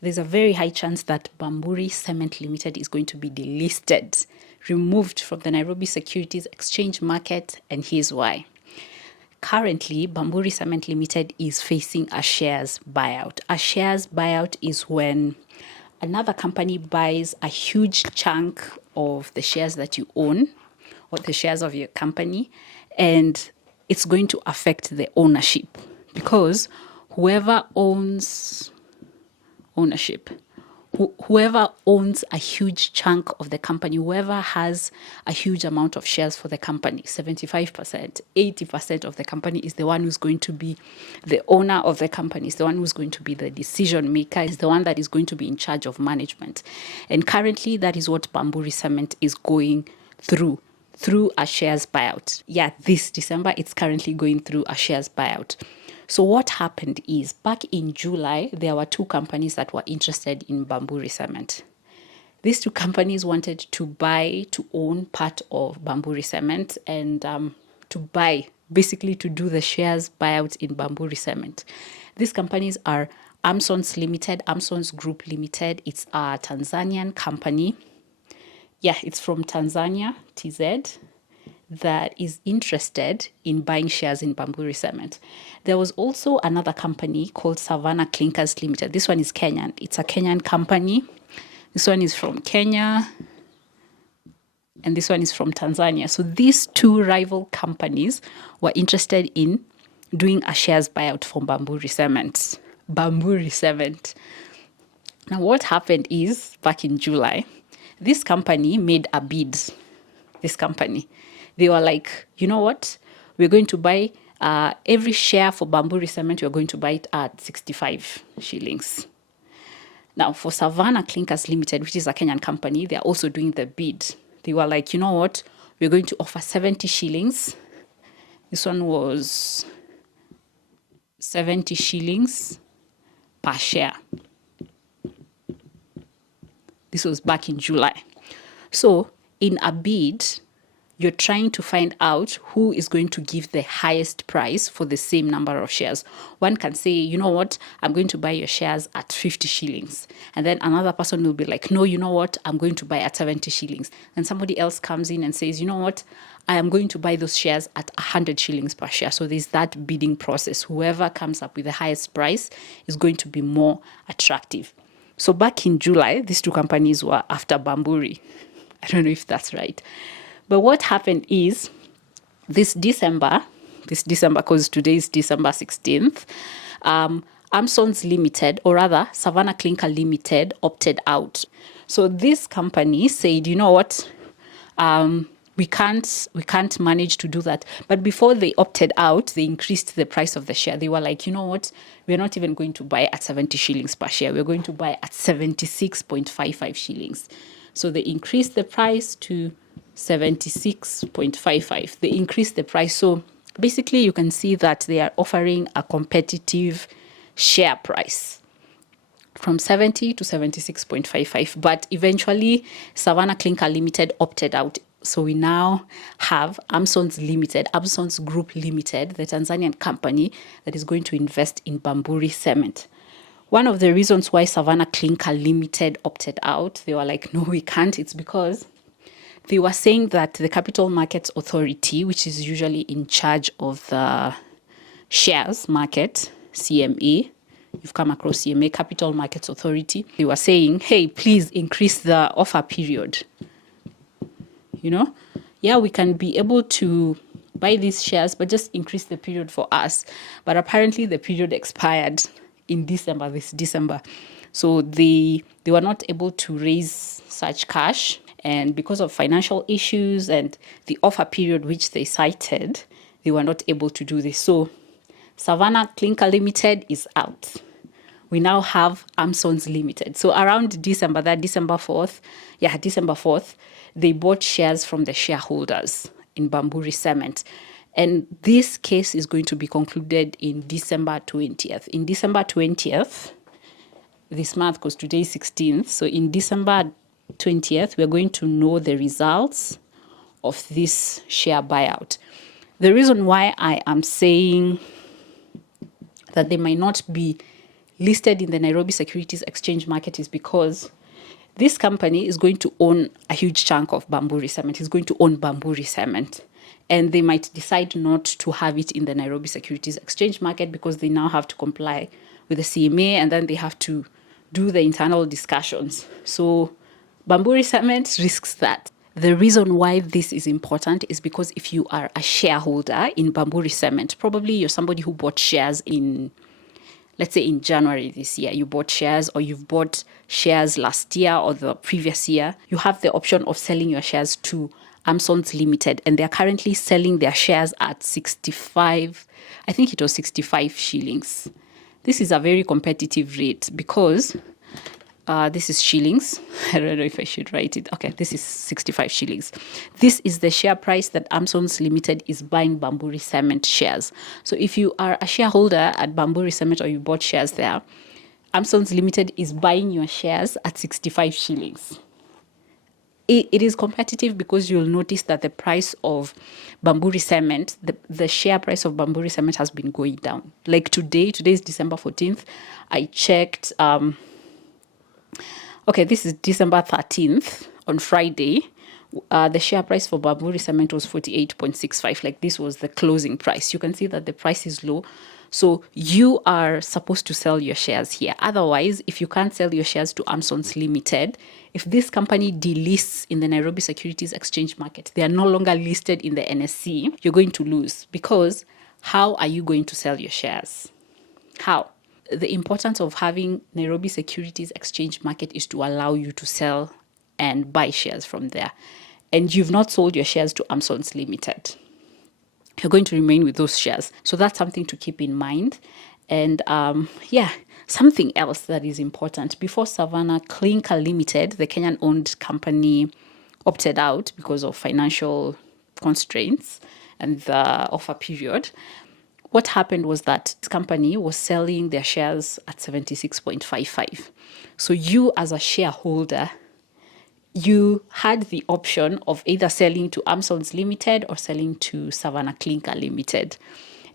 there's a very high chance that Bamburi Cement Limited is going to be delisted, removed from the Nairobi Securities Exchange Market, and here's why. Currently, Bamburi Cement Limited is facing a shares buyout. A shares buyout is when another company buys a huge chunk of the shares that you own or the shares of your company, and it's going to affect the ownership, because whoever owns ownership, whoever owns a huge chunk of the company, whoever has a huge amount of shares for the company, 75%, 80% of the company, is the one who's going to be the owner of the company, is the one who's going to be the decision maker, is the one that is going to be in charge of management. And currently, that is what Bamburi Cement is going through a shares buyout. Yeah, this December, it's currently going through a shares buyout. So what happened is, back in July, there were two companies that were interested in Bamburi Cement. These two companies wanted to own part of Bamburi Cement and basically to do the shares buyout in Bamburi Cement. These companies are Amsons Limited, Amsons Group Limited. It's a Tanzanian company. Yeah, it's from Tanzania, TZ, that is interested in buying shares in Bamburi Cement. There was also another company called Savannah Clinkers Limited. This one is Kenyan. It's a Kenyan company. This one is from Kenya, and this one is from Tanzania. So these two rival companies were interested in doing a shares buyout for Bamburi Cement. Bamburi Cement. Now, what happened is, back in July, this company made a bid. They were like, you know what? We're going to buy every share for Bamburi Cement, we're going to buy it at 65 shillings. Now, for Savannah Clinkers Limited, which is a Kenyan company, they're also doing the bid. They were like, you know what? We're going to offer 70 shillings. This one was 70 shillings per share. This was back in July. So, in a bid, you're trying to find out who is going to give the highest price for the same number of shares. One can say, you know what, I'm going to buy your shares at 50 shillings. And then another person will be like, no, you know what, I'm going to buy at 70 shillings. And somebody else comes in and says, you know what, I am going to buy those shares at 100 shillings per share. So there's that bidding process. Whoever comes up with the highest price is going to be more attractive. So back in July, these two companies were after Bamburi. I don't know if that's right. But what happened is, this December, because today is December 16th, Amsons Limited, or rather Savannah Clinker Limited, opted out. So this company said, you know what, we can't manage to do that. But before they opted out, they increased the price of the share. They were like, you know what, we're not even going to buy at 70 shillings per share. We're going to buy at 76.55 shillings. So they increased the price to 76.55. They increased the price. So basically, you can see that they are offering a competitive share price from 70 to 76.55. But eventually, Savannah Clinker Limited opted out. So we now have Amsons Limited, Amsons Group Limited, the Tanzanian company that is going to invest in Bamburi Cement. One of the reasons why Savannah Clinker Limited opted out, they were like, no, we can't. It's because they were saying that the Capital Markets Authority, which is usually in charge of the shares market, CMA, you've come across CMA, Capital Markets Authority, they were saying, hey, please increase the offer period. You know, yeah, we can be able to buy these shares, but just increase the period for us. But apparently the period expired in December, this December. So they were not able to raise such cash. And because of financial issues and the offer period which they cited, they were not able to do this. So Savannah Clinker Limited is out. We now have Amsons Limited. So around December 4th, they bought shares from the shareholders in Bamburi Cement. And this case is going to be concluded in December 20th. In December 20th, this month, because today is 16th, so in December 20th, we're going to know the results of this share buyout. The reason why I am saying that they might not be listed in the Nairobi Securities Exchange Market is because this company is going to own a huge chunk of Bamburi Cement. It's going to own Bamburi Cement. And they might decide not to have it in the Nairobi Securities Exchange Market because they now have to comply with the CMA, and then they have to do the internal discussions. So Bamburi Cement risks that. The reason why this is important is because if you are a shareholder in Bamburi Cement, probably you're somebody who bought shares in, let's say in January this year, you bought shares, or you've bought shares last year or the previous year, you have the option of selling your shares to Amsons Limited, and they're currently selling their shares at 65, I think it was 65 shillings. This is a very competitive rate because this is shillings. I don't know if I should write it. Okay, this is 65 shillings. This is the share price that Amsons Limited is buying Bamburi Cement shares. So if you are a shareholder at Bamburi Cement or you bought shares there, Amsons Limited is buying your shares at 65 shillings. It is competitive because you'll notice that the price of Bamburi Cement, the share price of Bamburi Cement has been going down. Like today is December 14th. I checked, okay, this is December 13th, on Friday. The share price for Bamburi Cement was 48.65. Like this was the closing price. You can see that the price is low. So you are supposed to sell your shares here. Otherwise, if you can't sell your shares to Amsons Limited, if this company delists in the Nairobi Securities Exchange Market, they are no longer listed in the NSC, you're going to lose, because how are you going to sell your shares? How? The importance of having Nairobi Securities Exchange Market is to allow you to sell and buy shares from there. And you've not sold your shares to Amsons Limited. You're going to remain with those shares. So that's something to keep in mind. And yeah, something else that is important. Before Savannah Clinker Limited, the Kenyan-owned company, opted out because of financial constraints and the offer period, what happened was that this company was selling their shares at 76.55. So you as a shareholder, you had the option of either selling to Amsons Limited or selling to Savannah Clinker Limited.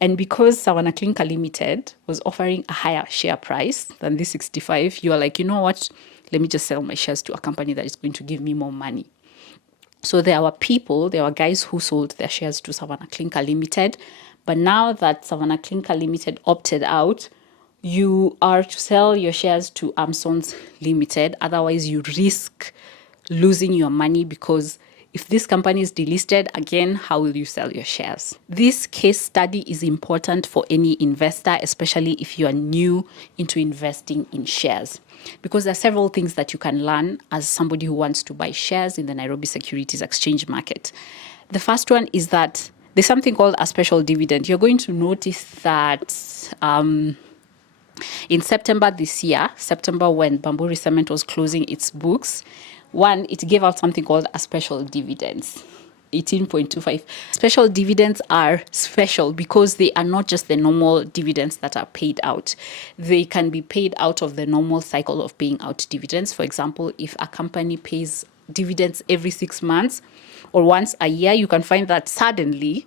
And because Savannah Clinker Limited was offering a higher share price than this 65, you are like, you know what, let me just sell my shares to a company that is going to give me more money. So there were guys who sold their shares to Savannah Clinker Limited. But now that Savannah Clinker Limited opted out, you are to sell your shares to Amsons Limited. Otherwise, you risk losing your money, because if this company is delisted, again, how will you sell your shares? This case study is important for any investor, especially if you are new into investing in shares, because there are several things that you can learn as somebody who wants to buy shares in the Nairobi Securities Exchange Market. The first one is that there's something called a special dividend. You're going to notice that in September this year, September when Bamburi Cement was closing its books, one, it gave out something called a special dividends, 18.25. Special dividends are special because they are not just the normal dividends that are paid out. They can be paid out of the normal cycle of paying out dividends. For example, if a company pays dividends every 6 months or once a year, you can find that suddenly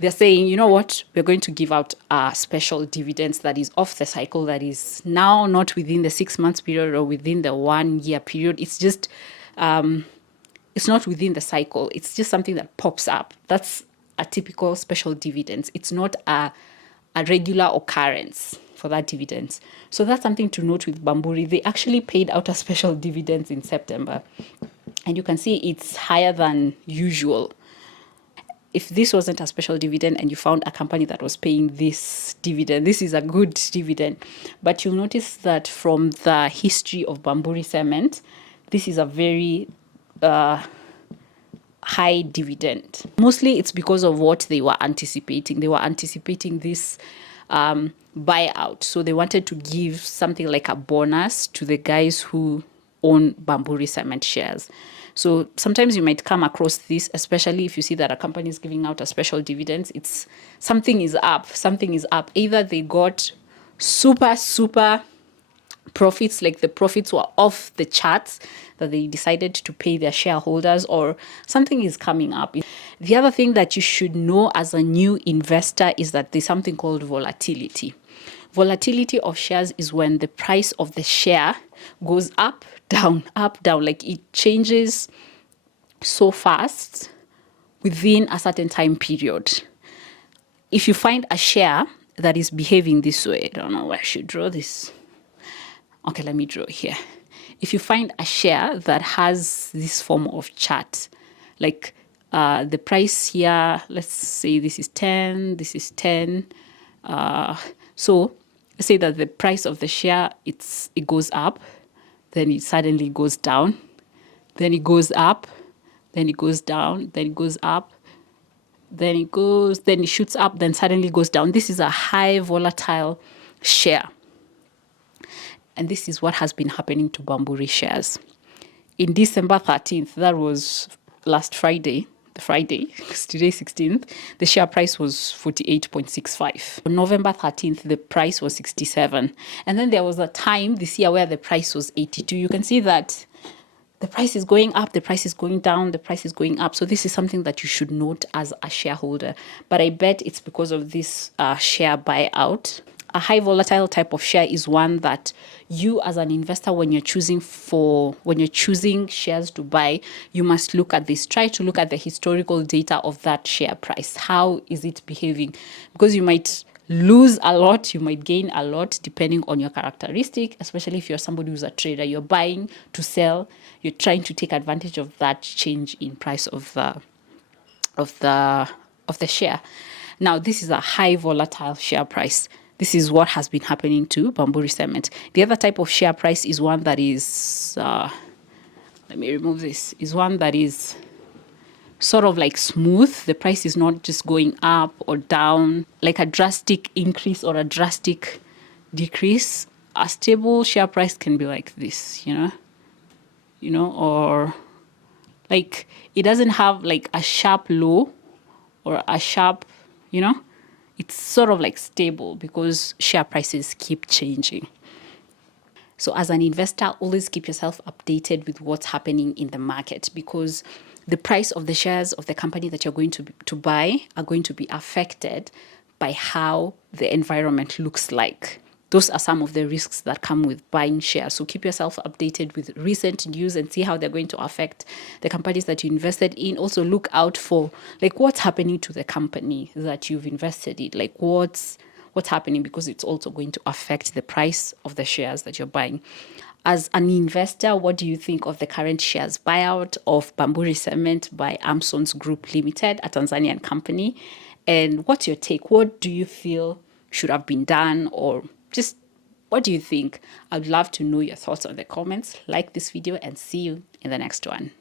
they're saying, you know what, we're going to give out a special dividends that is off the cycle, that is now not within the 6 months period or within the 1 year period. It's just, it's not within the cycle. It's just something that pops up. That's a typical special dividends. It's not a regular occurrence for that dividends. So that's something to note with Bamburi. They actually paid out a special dividends in September. And you can see it's higher than usual. If this wasn't a special dividend and you found a company that was paying this dividend, this is a good dividend. But you'll notice that from the history of Bamburi Cement, this is a very high dividend. Mostly it's because of what they were anticipating. They were anticipating this buyout. So they wanted to give something like a bonus to the guys who own Bamburi Cement shares. So sometimes you might come across this, especially if you see that a company is giving out a special dividends. It's something is up. Something is up. Either they got super profits, like the profits were off the charts that they decided to pay their shareholders, or something is coming up. The other thing that you should know as a new investor is that there's something called volatility. Volatility of shares is when the price of the share goes up, down, like it changes so fast within a certain time period. If you find a share that is behaving this way, I don't know where I should draw this. Okay, let me draw here. If you find a share that has this form of chart, like the price here, let's say this is 10, this is 10. So let's say that the price of the share, it goes up, then it suddenly goes down, then it goes up, then it goes down, then it goes up, then it shoots up, then suddenly goes down. This is a high volatile share. And this is what has been happening to Bamburi shares. In December 13th, that was last Friday, because today 16th, the share price was 48.65. On November 13th, the price was 67. And then there was a time this year where the price was 82. You can see that the price is going up, the price is going down, the price is going up. So this is something that you should note as a shareholder. But I bet it's because of this share buyout. A high volatile type of share is one that you as an investor, when you're choosing shares to buy, you must look at this. Try to look at the historical data of that share price. How is it behaving? Because you might lose a lot, you might gain a lot depending on your characteristic, especially if you're somebody who's a trader. You're buying to sell, you're trying to take advantage of that change in price of the share. Now, this is a high volatile share price. This is what has been happening to Bamburi Cement. The other type of share price is one that is, let me remove this, is one that is sort of like smooth. The price is not just going up or down, like a drastic increase or a drastic decrease. A stable share price can be like this, or like it doesn't have like a sharp low or a sharp, it's sort of like stable because share prices keep changing. So as an investor, always keep yourself updated with what's happening in the market, because the price of the shares of the company that you're going to buy are going to be affected by how the environment looks like. Those are some of the risks that come with buying shares. So keep yourself updated with recent news and see how they're going to affect the companies that you invested in. Also look out for like what's happening to the company that you've invested in, like what's happening, because it's also going to affect the price of the shares that you're buying. As an investor, what do you think of the current shares buyout of Bamburi Cement by Amsons Group Limited, a Tanzanian company? And what's your take? What do you feel should have been done, or just what do you think? I'd love to know your thoughts on the comments. Like this video and see you in the next one.